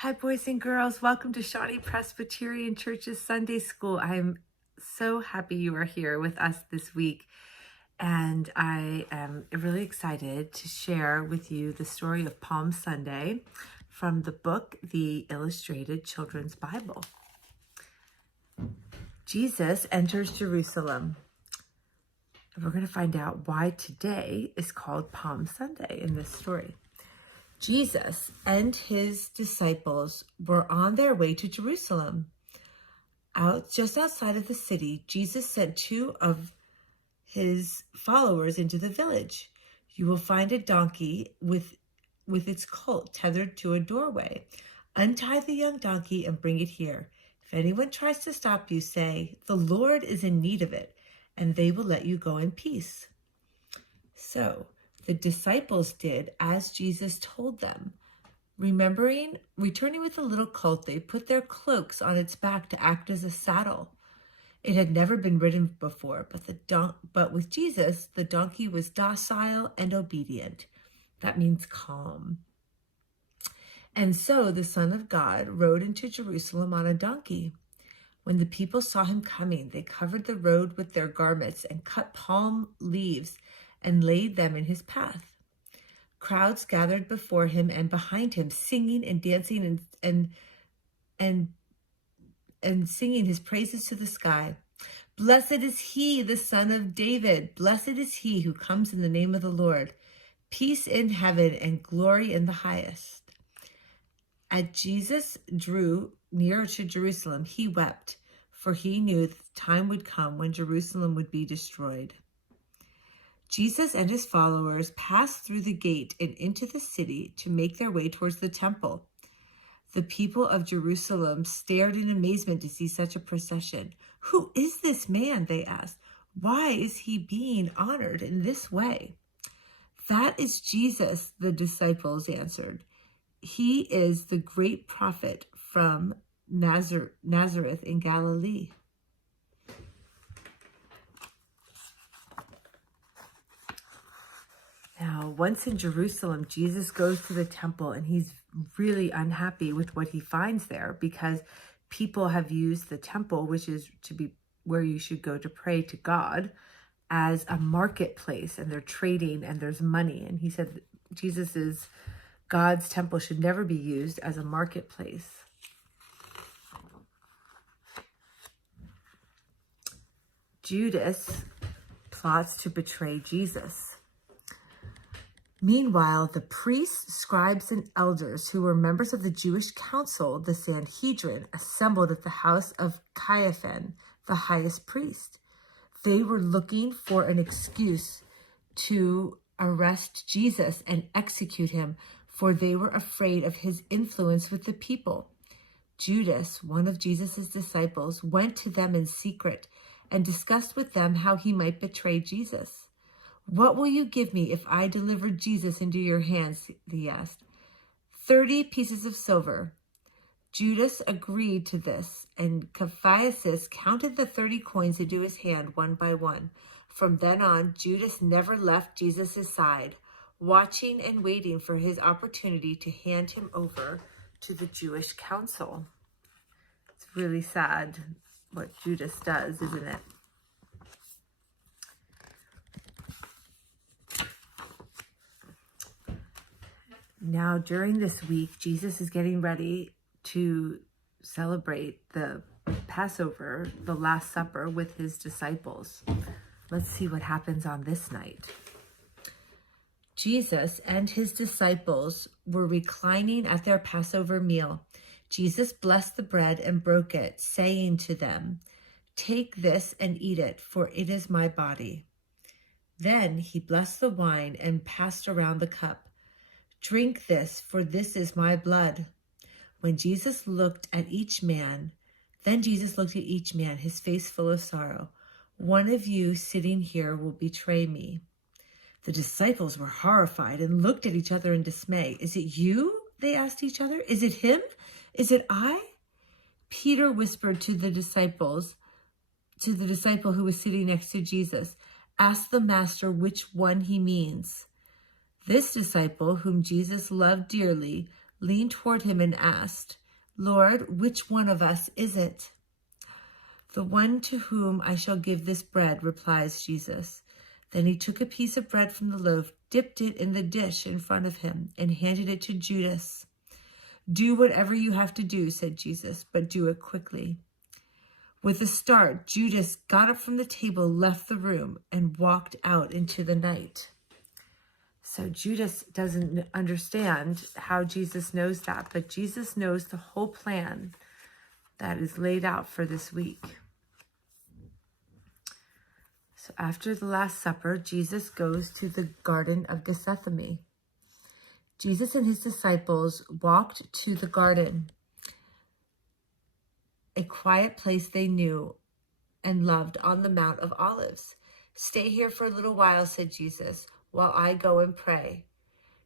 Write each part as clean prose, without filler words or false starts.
Hi, boys and girls. Welcome to Shawnee Presbyterian Church's Sunday School. I'm so happy you are here with us this week, and I am really excited to share with you the story of Palm Sunday from the book, The Illustrated Children's Bible. Jesus enters Jerusalem. We're going to find out why today is called Palm Sunday in this story. Jesus and his disciples were on their way to Jerusalem. Just outside of the city, Jesus sent two of his followers into the village. You will find a donkey with its colt tethered to a doorway. Untie the young donkey and bring it here. If anyone tries to stop you, say, "The Lord is in need of it," and they will let you go in peace. So the disciples did as Jesus told them. Returning with the little colt, they put their cloaks on its back to act as a saddle. It had never been ridden before, but with Jesus, the donkey was docile and obedient. That means calm. And so the Son of God rode into Jerusalem on a donkey. When the people saw him coming, they covered the road with their garments and cut palm leaves and laid them in his path. Crowds gathered before him and behind him, singing and dancing and singing his praises to the sky. Blessed is he, the Son of David. Blessed is he who comes in the name of the Lord. Peace in heaven and glory in the highest. As Jesus drew nearer to Jerusalem, he wept, for he knew that the time would come when Jerusalem would be destroyed. Jesus and his followers passed through the gate and into the city to make their way towards the temple. The people of Jerusalem stared in amazement to see such a procession. "Who is this man?" they asked. "Why is he being honored in this way?" "That is Jesus," the disciples answered. "He is the great prophet from Nazareth in Galilee." Now, once in Jerusalem, Jesus goes to the temple and he's really unhappy with what he finds there because people have used the temple, which is to be where you should go to pray to God, as a marketplace, and they're trading and there's money. And he said God's temple should never be used as a marketplace. Judas plots to betray Jesus. Meanwhile, the priests, scribes, and elders, who were members of the Jewish council, the Sanhedrin, assembled at the house of Caiaphas, the highest priest. They were looking for an excuse to arrest Jesus and execute him, for they were afraid of his influence with the people. Judas, one of Jesus' disciples, went to them in secret and discussed with them how he might betray Jesus. "What will you give me if I deliver Jesus into your hands?" he asked. 30 pieces of silver. Judas agreed to this, and Caiaphas counted the 30 coins into his hand one by one. From then on, Judas never left Jesus' side, watching and waiting for his opportunity to hand him over to the Jewish council. It's really sad what Judas does, isn't it? Now, during this week, Jesus is getting ready to celebrate the Passover, the Last Supper, with his disciples. Let's see what happens on this night. Jesus and his disciples were reclining at their Passover meal. Jesus blessed the bread and broke it, saying to them, "Take this and eat it, for it is my body." Then he blessed the wine and passed around the cup. "Drink this, for this is my blood." Then Jesus looked at each man, his face full of sorrow. "One of you sitting here will betray me." The disciples were horrified and looked at each other in dismay. "Is it you?" they asked each other. "Is it him? Is it I?" Peter whispered to the disciple who was sitting next to Jesus, "Ask the master which one he means." This disciple, whom Jesus loved dearly, leaned toward him and asked, "Lord, which one of us is it?" "The one to whom I shall give this bread," replies Jesus. Then he took a piece of bread from the loaf, dipped it in the dish in front of him, and handed it to Judas. "Do whatever you have to do," said Jesus, "but do it quickly." With a start, Judas got up from the table, left the room, and walked out into the night. So Judas doesn't understand how Jesus knows that, but Jesus knows the whole plan that is laid out for this week. So after the Last Supper, Jesus goes to the Garden of Gethsemane. Jesus and his disciples walked to the garden, a quiet place they knew and loved on the Mount of Olives. "Stay here for a little while," said Jesus, "while I go and pray."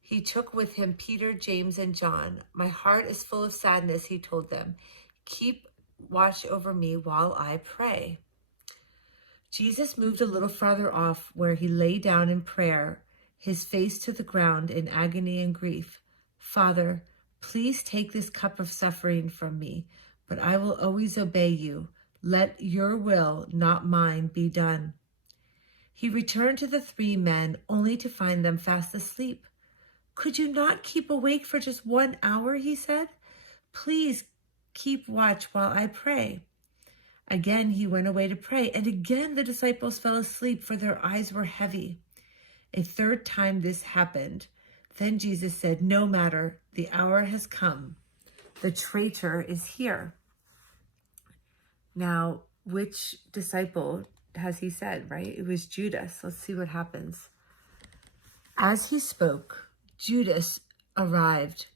He took with him Peter, James, and John. "My heart is full of sadness," he told them. "Keep watch over me while I pray." Jesus moved a little farther off, where he lay down in prayer, his face to the ground in agony and grief. "Father, please take this cup of suffering from me, but I will always obey you. Let your will, not mine, be done." He returned to the three men, only to find them fast asleep. "Could you not keep awake for just 1 hour?" he said. "Please keep watch while I pray." Again he went away to pray, and again the disciples fell asleep, for their eyes were heavy. A third time this happened. Then Jesus said, "No matter, the hour has come. The traitor is here." Now, which disciple has he said, right? It was Judas. Let's see what happens. As he spoke, Judas arrived,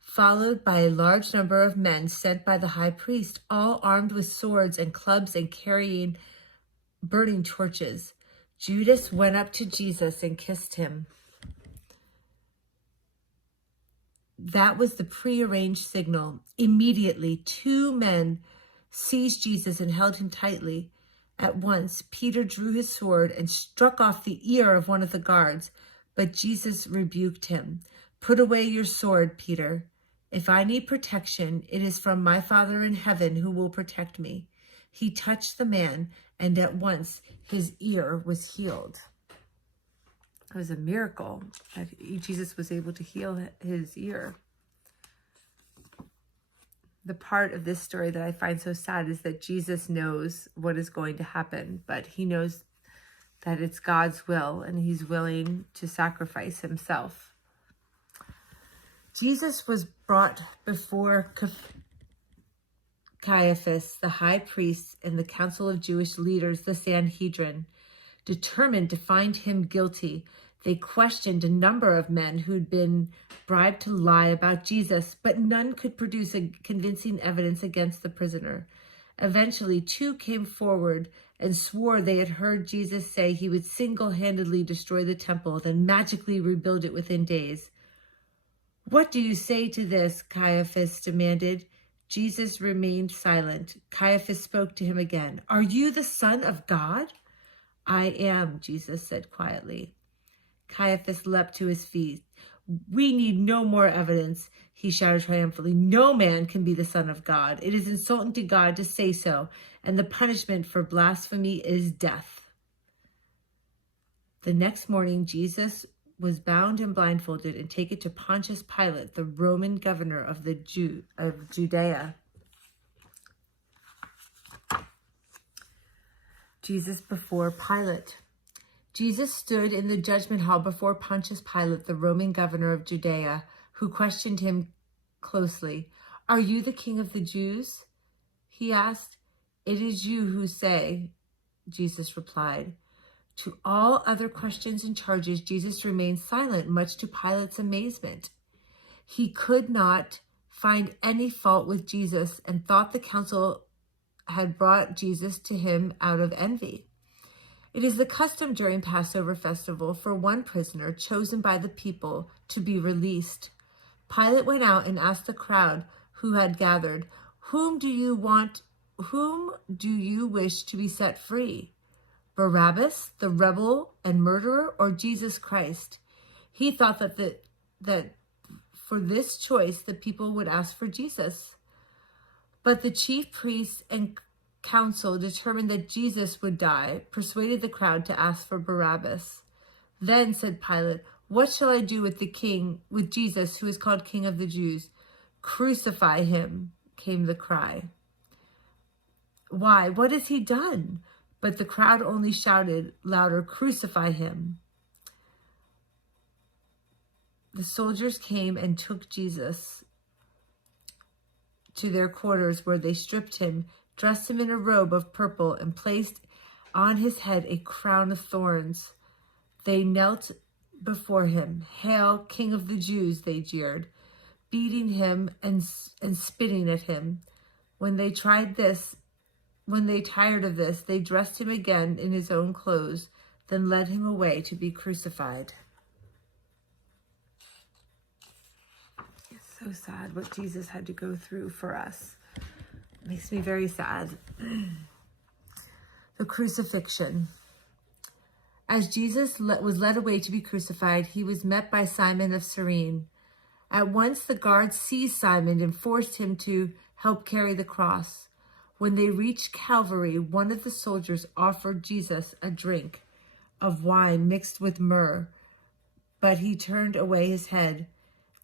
followed by a large number of men sent by the high priest, all armed with swords and clubs and carrying burning torches. Judas went up to Jesus and kissed him. That was the prearranged signal. Immediately, 2 men seized Jesus and held him tightly. At once, Peter drew his sword and struck off the ear of one of the guards, but Jesus rebuked him. "Put away your sword, Peter. If I need protection, it is from my Father in heaven who will protect me." He touched the man, and at once his ear was healed. It was a miracle that Jesus was able to heal his ear. The part of this story that I find so sad is that Jesus knows what is going to happen, but he knows that it's God's will, and he's willing to sacrifice himself. Jesus was brought before Caiaphas, the high priest, and the council of Jewish leaders, the Sanhedrin. Determined to find him guilty, they questioned a number of men who'd been bribed to lie about Jesus, but none could produce a convincing evidence against the prisoner. Eventually, 2 came forward and swore they had heard Jesus say he would single-handedly destroy the temple, then magically rebuild it within days. "What do you say to this?" Caiaphas demanded. Jesus remained silent. Caiaphas spoke to him again. "Are you the Son of God?" "I am," Jesus said quietly. Caiaphas leapt to his feet. "We need no more evidence," he shouted triumphantly. "No man can be the Son of God. It is insulting to God to say so, and the punishment for blasphemy is death." The next morning, Jesus was bound and blindfolded and taken to Pontius Pilate, the Roman governor of Judea. Jesus before Pilate. Jesus stood in the judgment hall before Pontius Pilate, the Roman governor of Judea, who questioned him closely. "Are you the king of the Jews?" he asked. "It is you who say," Jesus replied. To all other questions and charges, Jesus remained silent, much to Pilate's amazement. He could not find any fault with Jesus and thought the council had brought Jesus to him out of envy. It is the custom during Passover festival for one prisoner chosen by the people to be released. Pilate went out and asked the crowd who had gathered, Whom do you wish to be set free? Barabbas, the rebel and murderer, or Jesus Christ?" He thought that for this choice the people would ask for Jesus. But the chief priests and council determined that Jesus would die, persuaded the crowd to ask for Barabbas. Then said Pilate, "What shall I do with the king, with Jesus, who is called King of the Jews?" "Crucify him," came the cry. "Why, what has he done?" But the crowd only shouted louder, "Crucify him." The soldiers came and took Jesus to their quarters, where they stripped him, dressed him in a robe of purple, and placed on his head a crown of thorns. They knelt before him. "Hail, King of the Jews," they jeered, beating him and spitting at him. When they tired of this, they dressed him again in his own clothes, then led him away to be crucified. It's so sad what Jesus had to go through for us. It makes me very sad. The crucifixion. As Jesus was led away to be crucified, he was met by Simon of Cyrene. At once the guards seized Simon and forced him to help carry the cross. When they reached Calvary, one of the soldiers offered Jesus a drink of wine mixed with myrrh, but he turned away his head.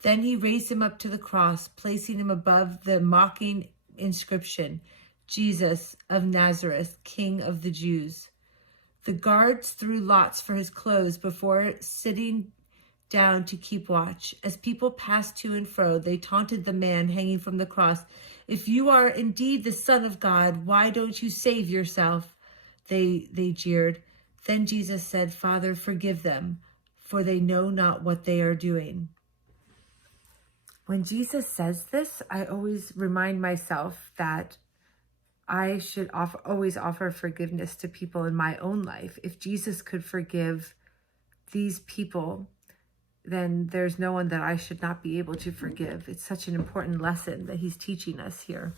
Then he raised him up to the cross, placing him above the mocking inscription, "Jesus of Nazareth, King of the Jews." The guards threw lots for his clothes before sitting down to keep watch. As people passed to and fro, they taunted the man hanging from the cross. "If you are indeed the Son of God, why don't you save yourself?" They jeered. Then Jesus said, "Father, forgive them, for they know not what they are doing." When Jesus says this, I always remind myself that I should always offer forgiveness to people in my own life. If Jesus could forgive these people, then there's no one that I should not be able to forgive. It's such an important lesson that he's teaching us here.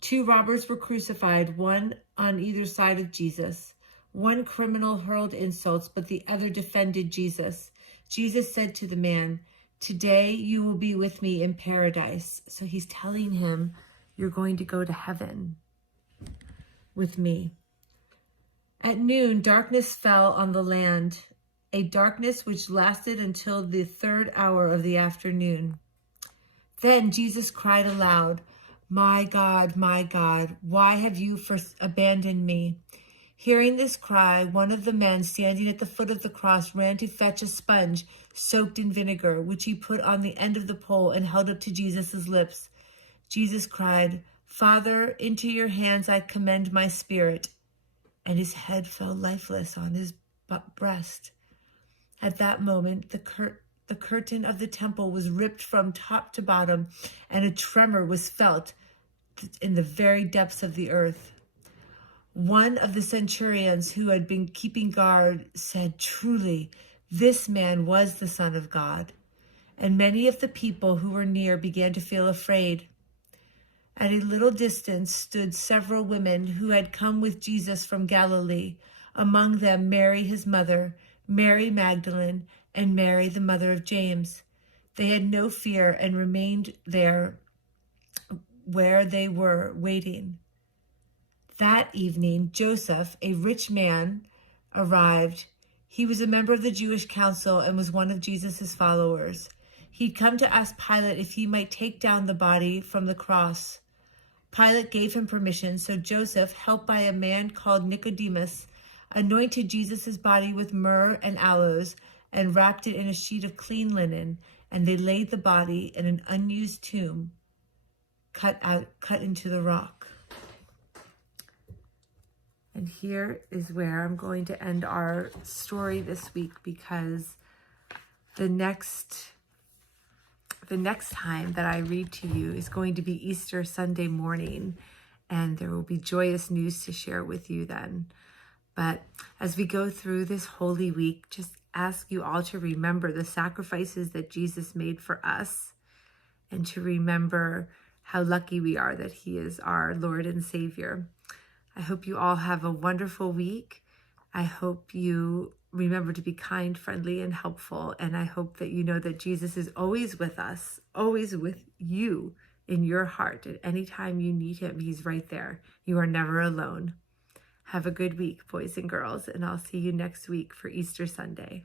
2 robbers were crucified, one on either side of Jesus. One criminal hurled insults, but the other defended Jesus. Jesus said to the man, "Today you will be with me in paradise." So he's telling him, you're going to go to heaven with me. At noon, darkness fell on the land, a darkness which lasted until the 3rd hour of the afternoon. Then Jesus cried aloud, my God, why have you abandoned me?" Hearing this cry, one of the men standing at the foot of the cross ran to fetch a sponge soaked in vinegar, which he put on the end of the pole and held up to Jesus' lips. Jesus cried, "Father, into your hands I commend my spirit." And his head fell lifeless on his breast. At that moment, the curtain of the temple was ripped from top to bottom, and a tremor was felt in the very depths of the earth. One of the centurions who had been keeping guard said, "Truly, this man was the Son of God." And many of the people who were near began to feel afraid. At a little distance stood several women who had come with Jesus from Galilee, among them Mary his mother, Mary Magdalene, and Mary the mother of James. They had no fear and remained there where they were waiting. That evening, Joseph, a rich man, arrived. He was a member of the Jewish council and was one of Jesus' followers. He'd come to ask Pilate if he might take down the body from the cross. Pilate gave him permission, so Joseph, helped by a man called Nicodemus, anointed Jesus' body with myrrh and aloes and wrapped it in a sheet of clean linen, and they laid the body in an unused tomb cut into the rock. And here is where I'm going to end our story this week, because the next time that I read to you is going to be Easter Sunday morning, and there will be joyous news to share with you then. But as we go through this Holy Week, just ask you all to remember the sacrifices that Jesus made for us, and to remember how lucky we are that he is our Lord and Savior. I hope you all have a wonderful week. I hope you remember to be kind, friendly, and helpful. And I hope that you know that Jesus is always with us, always with you in your heart. At any time you need him, he's right there. You are never alone. Have a good week, boys and girls, and I'll see you next week for Easter Sunday.